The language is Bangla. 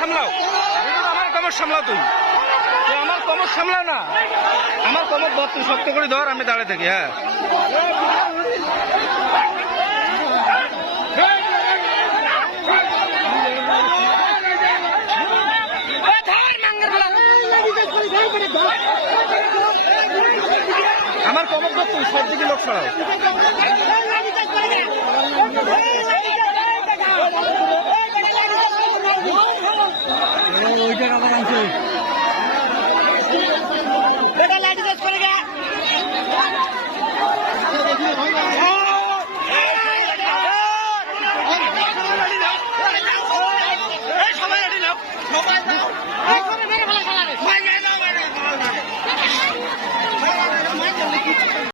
সামলাও, আমার কমর সামলাও, তুই আমার কমর সামলাও না, আমার কমর ধর, তুই শক্ত করে ধর, আমি দাঁড়িয়ে থাকি। হ্যাঁ আমার কমর ধর, তুই সব দিকে লোক সরাও।